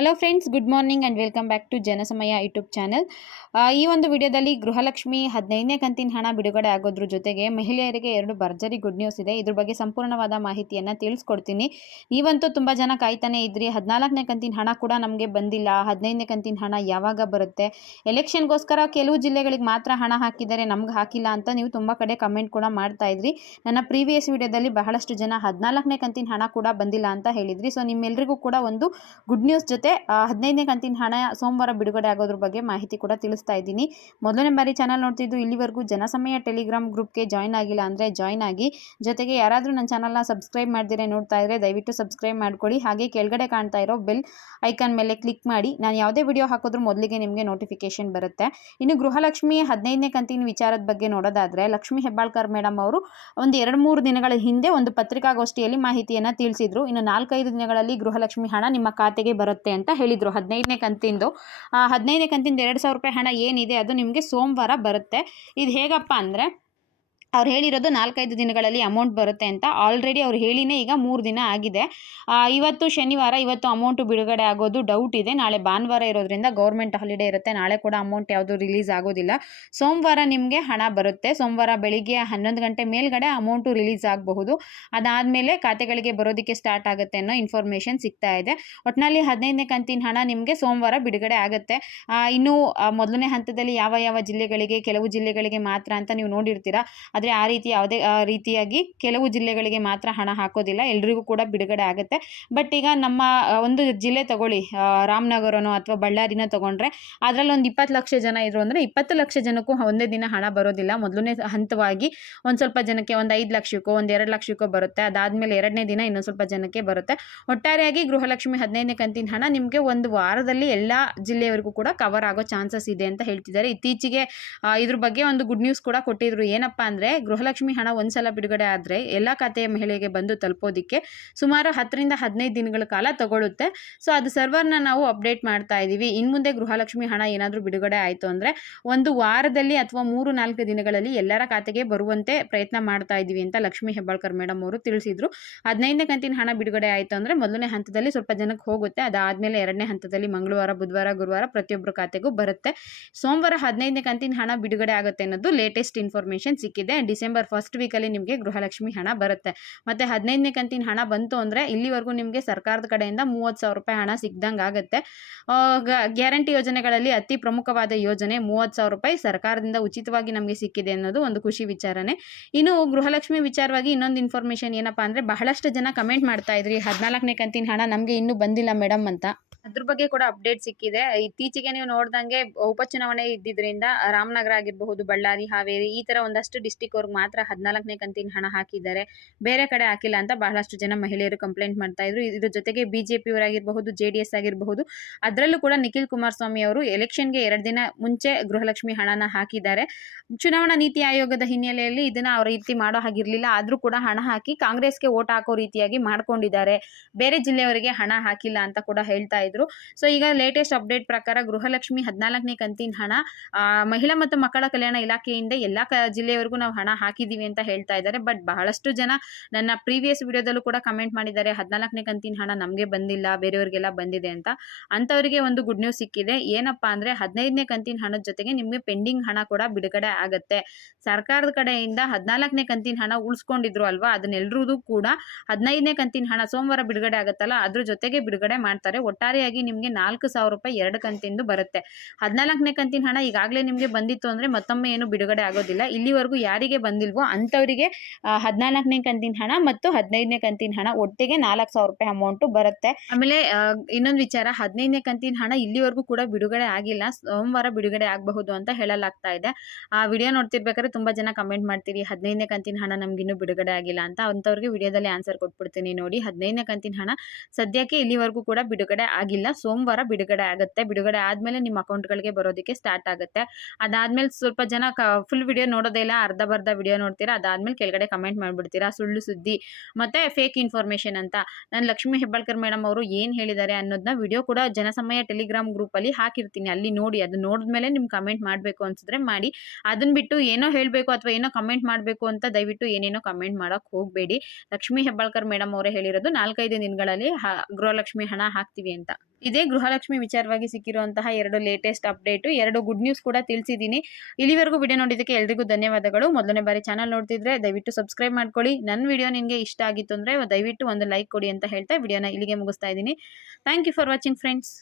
Hello friends, good morning and welcome back to Janasamaya YouTube channel. ಈ ಒಂದು ವಿಡಿಯೋದಲ್ಲಿ ಗೃಹಲಕ್ಷ್ಮಿ 15ನೇ ಕಂತಿನ ಹಣ ಬಿಡುಗಡೆ ಆಗೋದ್ರ ಜೊತೆಗೆ ಮಹಿಳೆಯರಿಗೆ 2 ಭರ್ಜರಿ ಗುಡ್ ನ್ಯೂಸ್ ಇದೆ. ಇದ್ರ ಬಗ್ಗೆ ಸಂಪೂರ್ಣವಾದ ಮಾಹಿತಿಯನ್ನು ತಿಳಿಸ್ಕೊಡ್ತೀನಿ. ನೀವಂತೂ ತುಂಬ ಜನ ಕಾಯ್ತಾನೆ ಇದ್ರಿ, 14ನೇ ಕಂತಿನ ಹಣ ಕೂಡ ನಮಗೆ ಬಂದಿಲ್ಲ, 15ನೇ ಕಂತಿನ ಹಣ ಯಾವಾಗ ಬರುತ್ತೆ, ಎಲೆಕ್ಷನ್ಗೋಸ್ಕರ ಕೆಲವು ಜಿಲ್ಲೆಗಳಿಗೆ ಮಾತ್ರ ಹಣ ಹಾಕಿದ್ದಾರೆ, ನಮ್ಗೆ ಹಾಕಿಲ್ಲ ಅಂತ ನೀವು ತುಂಬ ಕಡೆ ಕಮೆಂಟ್ ಕೂಡ ಮಾಡ್ತಾ ಇದ್ರಿ. ನನ್ನ ಪ್ರೀವಿಯಸ್ ವಿಡಿಯೋದಲ್ಲಿ ಬಹಳಷ್ಟು ಜನ 14ನೇ ಕಂತಿನ ಹಣ ಕೂಡ ಬಂದಿಲ್ಲ ಅಂತ ಹೇಳಿದ್ರಿ. ಸೊ ನಿಮ್ಮೆಲ್ಲರಿಗೂ ಕೂಡ ಒಂದು ಗುಡ್ ನ್ಯೂಸ್ ಜೊತೆ 15ನೇ ಕಂತಿನ ಹಣ ಸೋಮವಾರ ಬಿಡುಗಡೆ ಆಗೋದ್ರ ಬಗ್ಗೆ ಮಾಹಿತಿ ಕೂಡ ತಿಳಿಸ್ತಾ ಇದ್ದೀನಿ. ಮೊದಲನೇ ಬಾರಿ ಚಾನಲ್ ನೋಡ್ತಿದ್ದು ಇಲ್ಲಿವರೆಗೂ ಜನಸಮಯ ಟೆಲಿಗ್ರಾಮ್ ಗ್ರೂಪ್ಗೆ ಜಾಯ್ನ್ ಆಗಿಲ್ಲ ಅಂದರೆ ಜಾಯ್ನ್ ಆಗಿ. ಜೊತೆಗೆ ಯಾರಾದರೂ ನನ್ನ ಚಾನಲ್ನ ಸಬ್ಸ್ಕ್ರೈಬ್ ಮಾಡ್ದಿರೆ ನೋಡ್ತಾ ಇದ್ದರೆ ದಯವಿಟ್ಟು ಸಬ್ಸ್ಕ್ರೈಬ್ ಮಾಡ್ಕೊಳ್ಳಿ. ಹಾಗೆ ಕೆಳಗಡೆ ಕಾಣ್ತಾ ಇರೋ ಬೆಲ್ ಐಕಾನ್ ಮೇಲೆ ಕ್ಲಿಕ್ ಮಾಡಿ. ನಾನು ಯಾವುದೇ ವಿಡಿಯೋ ಹಾಕಿದ್ರೂ ಮೊದಲಿಗೆ ನಿಮಗೆ ನೋಟಿಫಿಕೇಶನ್ ಬರುತ್ತೆ. ಇನ್ನು ಗೃಹಲಕ್ಷ್ಮಿ 15ನೇ ಕಂತಿನ ವಿಚಾರದ ಬಗ್ಗೆ ನೋಡೋದಾದರೆ, ಲಕ್ಷ್ಮೀ ಹೆಬ್ಬಾಳ್ಕರ್ ಮೇಡಮ್ ಅವರು ಒಂದು 2-3 ದಿನಗಳ ಹಿಂದೆ ಒಂದು ಪತ್ರಿಕಾಗೋಷ್ಠಿಯಲ್ಲಿ ಮಾಹಿತಿಯನ್ನು ತಿಳಿಸಿದ್ರು. ಇನ್ನು 4-5 ದಿನಗಳಲ್ಲಿ ಗೃಹಲಕ್ಷ್ಮಿ ಹಣ ನಿಮ್ಮ ಖಾತೆಗೆ ಬರುತ್ತೆ ಅಂತ ಹೇಳಿದರು. 15ನೇ ಕಂತಿಂದು 15ನೇ ಕಂತಿಂದು 2,000 ರೂಪಾಯಿ ಹಣ ಏನಿದೆ ಅದು ನಿಮಗೆ ಸೋಮವಾರ ಬರುತ್ತೆ. ಇದು ಹೇಗಪ್ಪ ಅಂದರೆ, ಅವ್ರು ಹೇಳಿರೋದು 4-5 ದಿನಗಳಲ್ಲಿ ಅಮೌಂಟ್ ಬರುತ್ತೆ ಅಂತ. ಆಲ್ರೆಡಿ ಅವ್ರು ಹೇಳಿನೇ ಈಗ 3 ದಿನ ಆಗಿದೆ. ಇವತ್ತು ಶನಿವಾರ, ಇವತ್ತು ಅಮೌಂಟು ಬಿಡುಗಡೆ ಆಗೋದು ಡೌಟ್ ಇದೆ. ನಾಳೆ ಭಾನುವಾರ ಇರೋದ್ರಿಂದ ಗೌರ್ಮೆಂಟ್ ಹಾಲಿಡೇ ಇರುತ್ತೆ, ನಾಳೆ ಕೂಡ ಅಮೌಂಟ್ ಯಾವುದು ರಿಲೀಸ್ ಆಗೋದಿಲ್ಲ. ಸೋಮವಾರ ನಿಮಗೆ ಹಣ ಬರುತ್ತೆ. ಸೋಮವಾರ ಬೆಳಿಗ್ಗೆ 11 ಗಂಟೆ ಮೇಲ್ಗಡೆ ಅಮೌಂಟು ರಿಲೀಸ್ ಆಗಬಹುದು. ಅದಾದಮೇಲೆ ಖಾತೆಗಳಿಗೆ ಬರೋದಕ್ಕೆ ಸ್ಟಾರ್ಟ್ ಆಗುತ್ತೆ ಅನ್ನೋ ಇನ್ಫಾರ್ಮೇಷನ್ ಸಿಗ್ತಾ ಇದೆ. ಒಟ್ಟಿನಲ್ಲಿ 15ನೇ ಕಂತಿನ ಹಣ ನಿಮಗೆ ಸೋಮವಾರ ಬಿಡುಗಡೆ ಆಗುತ್ತೆ. ಇನ್ನು ಮೊದಲನೇ ಹಂತದಲ್ಲಿ ಯಾವ ಜಿಲ್ಲೆಗಳಿಗೆ, ಕೆಲವು ಜಿಲ್ಲೆಗಳಿಗೆ ಮಾತ್ರ ಅಂತ ನೀವು ನೋಡಿರ್ತೀರಾ. ಆದರೆ ಆ ರೀತಿ ಯಾವುದೇ ರೀತಿಯಾಗಿ ಕೆಲವು ಜಿಲ್ಲೆಗಳಿಗೆ ಮಾತ್ರ ಹಣ ಹಾಕೋದಿಲ್ಲ, ಎಲ್ರಿಗೂ ಕೂಡ ಬಿಡುಗಡೆ ಆಗುತ್ತೆ. ಬಟ್ ಈಗ ನಮ್ಮ ಒಂದು ಜಿಲ್ಲೆ ತಗೊಳ್ಳಿ, ರಾಮನಗರನೋ ಅಥವಾ ಬಳ್ಳಾರಿನೋ ತಗೊಂಡ್ರೆ ಅದರಲ್ಲಿ ಒಂದು 20 ಲಕ್ಷ ಜನ ಇದ್ರು ಅಂದರೆ 20 ಲಕ್ಷ ಜನಕ್ಕೂ ಒಂದೇ ದಿನ ಹಣ ಬರೋದಿಲ್ಲ. ಮೊದಲನೇ ಹಂತವಾಗಿ ಒಂದು ಸ್ವಲ್ಪ ಜನಕ್ಕೆ ಒಂದು 5 ಲಕ್ಷಕ್ಕೋ ಒಂದು 2 ಲಕ್ಷಕ್ಕೋ ಬರುತ್ತೆ. ಅದಾದಮೇಲೆ ಎರಡನೇ ದಿನ ಇನ್ನೊಂದು ಸ್ವಲ್ಪ ಜನಕ್ಕೆ ಬರುತ್ತೆ. ಒಟ್ಟಾರೆಯಾಗಿ ಗೃಹಲಕ್ಷ್ಮಿ 15ನೇ ಕಂತಿನ ಹಣ ನಿಮಗೆ ಒಂದು ವಾರದಲ್ಲಿ ಎಲ್ಲ ಜಿಲ್ಲೆಯವರೆಗೂ ಕೂಡ ಕವರ್ ಆಗೋ ಚಾನ್ಸಸ್ ಇದೆ ಅಂತ ಹೇಳ್ತಿದ್ದಾರೆ. ಇತ್ತೀಚೆಗೆ ಇದ್ರ ಬಗ್ಗೆ ಒಂದು ಗುಡ್ ನ್ಯೂಸ್ ಕೂಡ ಕೊಟ್ಟಿದ್ರು. ಏನಪ್ಪ ಅಂದರೆ, ಗೃಹಲಕ್ಷ್ಮಿ ಹಣ ಒಂದ್ಸಲ ಬಿಡುಗಡೆ ಆದರೆ ಎಲ್ಲ ಖಾತೆಯ ಮಹಿಳೆಗೆ ಬಂದು ತಲುಪೋದಿಕ್ಕೆ ಸುಮಾರು 10ರಿಂದ 15 ದಿನಗಳ ಕಾಲ ತಗೊಳ್ಳುತ್ತೆ. ಸೊ ಅದು ಸರ್ವರ್ನ ನಾವು ಅಪ್ಡೇಟ್ ಮಾಡ್ತಾ ಇದ್ದೀವಿ. ಇನ್ನು ಮುಂದೆ ಗೃಹಲಕ್ಷ್ಮಿ ಹಣ ಏನಾದರೂ ಬಿಡುಗಡೆ ಆಯಿತು ಅಂದರೆ ಒಂದು ವಾರದಲ್ಲಿ ಅಥವಾ 3-4 ದಿನಗಳಲ್ಲಿ ಎಲ್ಲರ ಖಾತೆಗೆ ಬರುವಂತೆ ಪ್ರಯತ್ನ ಮಾಡ್ತಾ ಇದ್ದೀವಿ ಅಂತ ಲಕ್ಷ್ಮೀ ಹೆಬ್ಬಾಳ್ಕರ್ ಮೇಡಮ್ ಅವರು ತಿಳಿಸಿದ್ರು. 15ನೇ ಕಂತಿನ ಹಣ ಬಿಡುಗಡೆ ಆಯಿತು ಅಂದರೆ ಮೊದಲನೇ ಹಂತದಲ್ಲಿ ಸ್ವಲ್ಪ ಜನಕ್ಕೆ ಹೋಗುತ್ತೆ. ಅದಾದಮೇಲೆ ಎರಡನೇ ಹಂತದಲ್ಲಿ ಮಂಗಳವಾರ, ಬುಧವಾರ, ಗುರುವಾರ ಪ್ರತಿಯೊಬ್ಬರ ಖಾತೆಗೂ ಬರುತ್ತೆ. ಸೋಮವಾರ 15ನೇ ಕಂತಿನ ಹಣ ಬಿಡುಗಡೆ ಆಗುತ್ತೆ ಅನ್ನೋದು ಲೇಟೆಸ್ಟ್ ಇನ್ಫಾರ್ಮೇಷನ್ ಸಿಕ್ಕಿದೆ. ಡಿಸೆಂಬರ್ ಫಸ್ಟ್ ವೀಕಲ್ಲಿ ನಿಮಗೆ ಗೃಹಲಕ್ಷ್ಮಿ ಹಣ ಬರುತ್ತೆ. ಮತ್ತು 15ನೇ ಕಂತಿನ ಹಣ ಬಂತು ಅಂದರೆ ಇಲ್ಲಿವರೆಗೂ ನಿಮಗೆ ಸರ್ಕಾರದ ಕಡೆಯಿಂದ 30,000 ರೂಪಾಯಿ ಹಣ ಸಿಗ್ದಂಗೆ ಆಗುತ್ತೆ. ಗ್ಯಾರಂಟಿ ಯೋಜನೆಗಳಲ್ಲಿ ಅತಿ ಪ್ರಮುಖವಾದ ಯೋಜನೆ 30,000 ರೂಪಾಯಿ ಸರ್ಕಾರದಿಂದ ಉಚಿತವಾಗಿ ನಮಗೆ ಸಿಕ್ಕಿದೆ ಅನ್ನೋದು ಒಂದು ಖುಷಿ ವಿಚಾರನೆ. ಇನ್ನು ಗೃಹಲಕ್ಷ್ಮಿ ವಿಚಾರವಾಗಿ ಇನ್ನೊಂದು ಇನ್ಫಾರ್ಮೇಷನ್ ಏನಪ್ಪ ಅಂದರೆ, ಬಹಳಷ್ಟು ಜನ ಕಮೆಂಟ್ ಮಾಡ್ತಾ ಇದ್ರಿ 14ನೇ ಕಂತಿನ ಹಣ ನಮಗೆ ಇನ್ನೂ ಬಂದಿಲ್ಲ ಮೇಡಮ್ ಅಂತ. ಅದ್ರ ಬಗ್ಗೆ ಕೂಡ ಅಪ್ಡೇಟ್ ಸಿಕ್ಕಿದೆ. ಇತ್ತೀಚೆಗೆ ನೀವು ನೋಡ್ದಂಗೆ ಉಪಚುನಾವಣೆ ಇದ್ದಿದ್ದರಿಂದ ರಾಮನಗರ ಆಗಿರಬಹುದು, ಬಳ್ಳಾರಿ, ಹಾವೇರಿ ಈ ಥರ ಒಂದಷ್ಟು ಡಿಸ್ಟಿಕ್ ಅವ್ರಿಗೆ ಮಾತ್ರ 14ನೇ ಕಂತಿನ ಹಣ ಹಾಕಿದ್ದಾರೆ, ಬೇರೆ ಕಡೆ ಹಾಕಿಲ್ಲ ಅಂತ ಬಹಳಷ್ಟು ಜನ ಮಹಿಳೆಯರು ಕಂಪ್ಲೇಂಟ್ ಮಾಡ್ತಾ ಇದ್ರು. ಇದ್ರ ಜೊತೆಗೆ BJP ಅವರಾಗಿರಬಹುದು, JDS ಆಗಿರಬಹುದು, ಅದರಲ್ಲೂ ಕೂಡ ನಿಖಿಲ್ ಕುಮಾರಸ್ವಾಮಿ ಅವರು ಎಲೆಕ್ಷನ್ಗೆ 2 ದಿನ ಮುಂಚೆ ಗೃಹಲಕ್ಷ್ಮಿ ಹಣನ ಹಾಕಿದ್ದಾರೆ. ಚುನಾವಣಾ ನೀತಿ ಆಯೋಗದ ಹಿನ್ನೆಲೆಯಲ್ಲಿ ಇದನ್ನು ಅವ್ರ ರೀತಿ ಮಾಡೋ ಹಾಗಿರಲಿಲ್ಲ, ಆದರೂ ಕೂಡ ಹಣ ಹಾಕಿ ಕಾಂಗ್ರೆಸ್ಗೆ ಓಟ್ ಹಾಕೋ ರೀತಿಯಾಗಿ ಮಾಡ್ಕೊಂಡಿದ್ದಾರೆ. ಬೇರೆ ಜಿಲ್ಲೆಯವರಿಗೆ ಹಣ ಹಾಕಿಲ್ಲ ಅಂತ ಕೂಡ ಹೇಳ್ತಾ ಇದ್ರು. ಸೊ ಈಗ ಲೇಟೆಸ್ಟ್ ಅಪ್ಡೇಟ್ ಪ್ರಕಾರ ಗೃಹಲಕ್ಷ್ಮಿ 14ನೇ ಕಂತಿನ ಹಣ ಮಹಿಳಾ ಮತ್ತು ಮಕ್ಕಳ ಕಲ್ಯಾಣ ಇಲಾಖೆಯಿಂದ ಎಲ್ಲ ಜಿಲ್ಲೆಯವರೆಗೂ ನಾವು ಹಣ ಹಾಕಿದ್ದೀವಿ ಅಂತ ಹೇಳ್ತಾ ಇದ್ದಾರೆ. ಬಟ್ ಬಹಳಷ್ಟು ಜನ ನನ್ನ ಪ್ರೀವಿಯಸ್ ವಿಡಿಯೋದಲ್ಲೂ ಕೂಡ ಕಮೆಂಟ್ ಮಾಡಿದ್ದಾರೆ, 14ನೇ ಕಂತಿನ ಹಣ ನಮಗೆ ಬಂದಿಲ್ಲ, ಬೇರೆಯವರಿಗೆಲ್ಲ ಬಂದಿದೆ ಅಂತ. ಅಂಥವರಿಗೆ ಒಂದು ಗುಡ್ ನ್ಯೂಸ್ ಸಿಕ್ಕಿದೆ. ಏನಪ್ಪ ಅಂದರೆ, 15ನೇ ಕಂತಿನ ಹಣದ ಜೊತೆಗೆ ನಿಮಗೆ ಪೆಂಡಿಂಗ್ ಹಣ ಕೂಡ ಬಿಡುಗಡೆ ಆಗುತ್ತೆ. ಸರ್ಕಾರದ ಕಡೆಯಿಂದ 14ನೇ ಕಂತಿನ ಹಣ ಉಳಿಸ್ಕೊಂಡಿದ್ರು ಅಲ್ವಾ, ಅದನ್ನೆಲ್ಲರೂ ಕೂಡ 15ನೇ ಕಂತಿನ ಹಣ ಸೋಮವಾರ ಬಿಡುಗಡೆ ಆಗುತ್ತಲ್ಲ ಅದ್ರ ಜೊತೆಗೆ ಬಿಡುಗಡೆ ಮಾಡ್ತಾರೆ. ಒಟ್ಟಾರೆಯಾಗಿ ನಿಮಗೆ 4,000 ರೂಪಾಯಿ 2 ಕಂತಿಂದು ಬರುತ್ತೆ. 14ನೇ ಕಂತಿನ ಹಣ ಈಗಾಗಲೇ ನಿಮಗೆ ಬಂದಿತ್ತು ಅಂದರೆ ಮತ್ತೊಮ್ಮೆ ಏನು ಬಿಡುಗಡೆ ಆಗೋದಿಲ್ಲ. ಇಲ್ಲಿವರೆಗೂ ಯಾರಿಗೆ ಬಂದಿಲ್ವೋ ಅಂಥವರಿಗೆ 14ನೇ ಕಂತಿನ ಹಣ ಮತ್ತು 15ನೇ ಕಂತಿನ ಹಣ ಒಟ್ಟಿಗೆ 4,000 ರೂಪಾಯಿ ಅಮೌಂಟು ಬರುತ್ತೆ. ಆಮೇಲೆ ಇನ್ನೊಂದು ವಿಚಾರ, 15ನೇ ಕಂತಿನ ಹಣ ಇಲ್ಲಿವರೆಗೂ ಕೂಡ ಬಿಡುಗಡೆ ಆಗಿಲ್ಲ, ಸೋಮವಾರ ಬಿಡುಗಡೆ ಆಗಬಹುದು ಅಂತ ಹೇಳಲಾಗ್ತಾ ಇದೆ. ಆ ವಿಡಿಯೋ ನೋಡ್ತಿರ್ಬೇಕಾದ್ರೆ ತುಂಬ ಜನ ಕಮೆಂಟ್ ಮಾಡ್ತೀರಿ 15ನೇ ಕಂತಿನ ಹಣ ನಮಗಿನ್ನೂ ಬಿಡುಗಡೆ ಆಗಿಲ್ಲ ಅಂತ. ಅಂಥವ್ರಿಗೆ ವಿಡಿಯೋದಲ್ಲಿ ಆನ್ಸರ್ ಕೊಟ್ಬಿಡ್ತೀನಿ ನೋಡಿ. 15ನೇ ಕಂತಿನ ಹಣ ಸದ್ಯಕ್ಕೆ ಇಲ್ಲಿವರೆಗೂ ಕೂಡ ಬಿಡುಗಡೆ ಆಗಿಲ್ಲ, ಸೋಮವಾರ ಬಿಡುಗಡೆ ಆಗುತ್ತೆ. ಬಿಡುಗಡೆ ಆದಮೇಲೆ ನಿಮ್ಮ ಅಕೌಂಟ್ಗಳಿಗೆ ಬರೋದಕ್ಕೆ ಸ್ಟಾರ್ಟ್ ಆಗುತ್ತೆ. ಅದಾದಮೇಲೆ ಸ್ವಲ್ಪ ಜನ ಫುಲ್ ವಿಡಿಯೋ ನೋಡೋದೇ ಇಲ್ಲ, ಅರ್ಧ ವಿಡಿಯೋ ನೋಡ್ತೀರಾ, ಅದಾದಮೇಲೆ ಕೆಳಗಡೆ ಕಮೆಂಟ್ ಮಾಡಿಬಿಡ್ತೀರಾ ಸುಳ್ಳು ಸುದ್ದಿ ಮತ್ತು ಫೇಕ್ ಇನ್ಫಾರ್ಮೇಷನ್ ಅಂತ. ನಾನು ಲಕ್ಷ್ಮೀ ಹೆಬ್ಬಾಳ್ಕರ್ ಮೇಡಮ್ ಅವರು ಏನು ಹೇಳಿದ್ದಾರೆ ಅನ್ನೋದನ್ನ ವಿಡಿಯೋ ಕೂಡ ಜನಸಮಯ ಟೆಲಿಗ್ರಾಮ್ ಗ್ರೂಪಲ್ಲಿ ಹಾಕಿರ್ತೀನಿ, ಅಲ್ಲಿ ನೋಡಿ. ಅದು ನೋಡಿದ್ಮೇಲೆ ನಿಮ್ಗೆ ಕಮೆಂಟ್ ಮಾಡಬೇಕು ಅನ್ಸಿದ್ರೆ ಮಾಡಿ. ಅದನ್ನ ಬಿಟ್ಟು ಏನೋ ಹೇಳಬೇಕು ಅಥವಾ ಏನೋ ಕಮೆಂಟ್ ಮಾಡಬೇಕು ಅಂತ ದಯವಿಟ್ಟು ಏನೇನೋ ಕಮೆಂಟ್ ಮಾಡೋಕ್ಕೆ ಹೋಗಬೇಡಿ. ಲಕ್ಷ್ಮೀ ಹೆಬ್ಬಾಳ್ಕರ್ ಮೇಡಮ್ ಅವರೇ ಹೇಳಿರೋದು 4-5 ದಿನಗಳಲ್ಲಿ ಗೃಹಲಕ್ಷ್ಮಿ ಹಣ ಹಾಕ್ತೀವಿ ಅಂತ. ಇದೇ ಗೃಹಲಕ್ಷ್ಮಿ ವಿಚಾರವಾಗಿ ಸಿಕ್ಕಿರುವಂತಹ 2 ಲೇಟೆಸ್ಟ್ ಅಪ್ಡೇಟು, 2 ಗುಡ್ ನ್ಯೂಸ್ ಕೂಡ ತಿಳಿಸಿದ್ದೀನಿ. ಇಲ್ಲಿವರೆಗೂ ವಿಡಿಯೋ ನೋಡಿದ್ದಕ್ಕೆ ಎಲ್ರಿಗೂ ಧನ್ಯವಾದಗಳು. ಮೊದಲನೇ ಬಾರಿ ಚಾನಲ್ ನೋಡ್ತಿದ್ರೆ ದಯವಿಟ್ಟು ಸಬ್ಸ್ಕ್ರೈಬ್ ಮಾಡ್ಕೊಳ್ಳಿ. ನನ್ನ ವಿಡಿಯೋ ನಿಮಗೆ ಇಷ್ಟ ಆಗಿತ್ತು ಅಂದರೆ ದಯವಿಟ್ಟು ಒಂದು ಲೈಕ್ ಕೊಡಿ ಅಂತ ಹೇಳ್ತಾ ವಿಡಿಯೋನ ಇಲ್ಲಿಗೆ ಮುಗಿಸ್ತಾ ಇದ್ದೀನಿ. Thank you for watching friends.